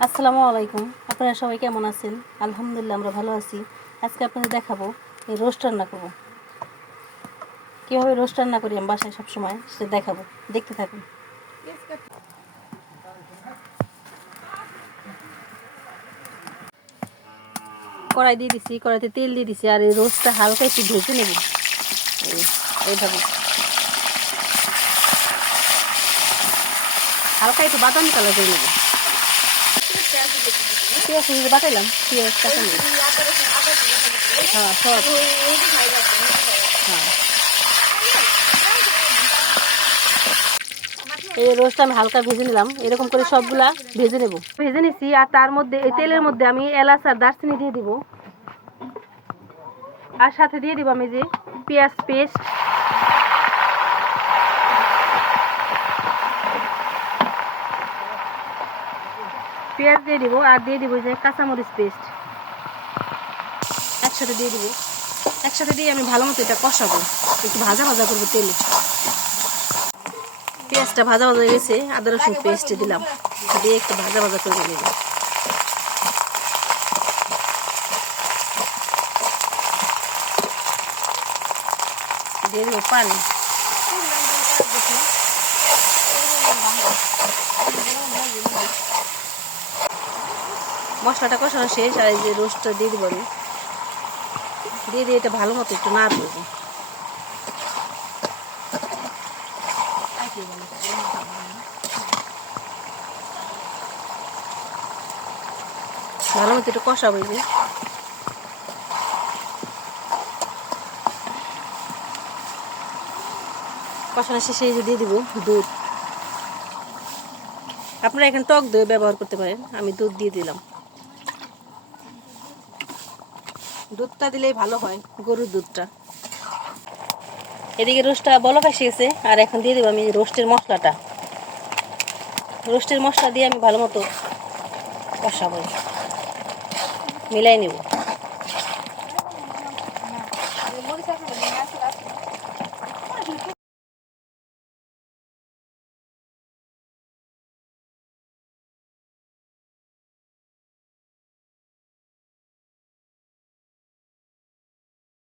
আসসালামু আলাইকুম। আপনারা সবাই কেমন আছেন? আলহামদুলিল্লাহ, আমরা ভালো আছি। আজকে আপনাদের দেখাবো এই রোস্ট রান্না করব। কীভাবে রোস্ট রান্না করি আমি বাসায় সবসময়, সেটা দেখাবো। দেখতে থাকুন। কড়াই দিয়ে দিছি, কড়াইতে তেল দিয়ে দিছি, আর এই রোস্টটা হালকা একটু ভেজে নেব। এই- এইভাবে। হালকা একটু বাদামি কালার করে নেব। পেঁয়াজ কুচি বাটাইলাম পেঁয়াজ কাঁচা মরিচ হ্যাঁ সব হ্যাঁ এই রোস্টটা আমি হালকা ভেজে নিলাম। এরকম করে সবগুলা ভেজে নেব। ভেজে নিছি আর তার মধ্যে এই তেলের মধ্যে আমি এলাচ আর দারচিনি দিয়ে দিব। আর সাথে দিয়ে দিব আমি যে পেঁয়াজ পেস্ট। পেঁয়াজ দিয়ে দিব আর দিয়ে দিব যে কাঁচামরিচ পেস্ট একসাথে দিয়ে দিব। একসাথে দিয়ে আমি ভালো মতো এটা কষাবো। একটু ভাজা ভাজা করব তেলে। পেঁয়াজটা ভাজা ভাজা গেছে, আদা রসুন পেস্ট দিলাম। দিয়ে একটু ভাজা ভাজা করে নেব দিয়ে দেবো পানি। মশলাটা কষানো শেষ আর এই যে রোস্টটা দিয়ে দিব দিয়ে দিয়ে এটা ভালো মতো একটু নাড় দেবো ভালো মতো একটু কষাবো যে। কষানো শেষে এই যে দিয়ে দিব দুধ। আপনারা এখানে টক দই ব্যবহার করতে পারেন, আমি দুধ দিয়ে দিলাম। দুধটা দিলেই ভালো হয়। গরুর দুধটা। এদিকে রোস্টটা বলো ফেসে গেছে, আর এখন দিয়ে দেবো আমি রোস্টের মশলাটা। রোস্টের মশলা দিয়ে আমি ভালো মতো কষাবো। মিলাই নেব।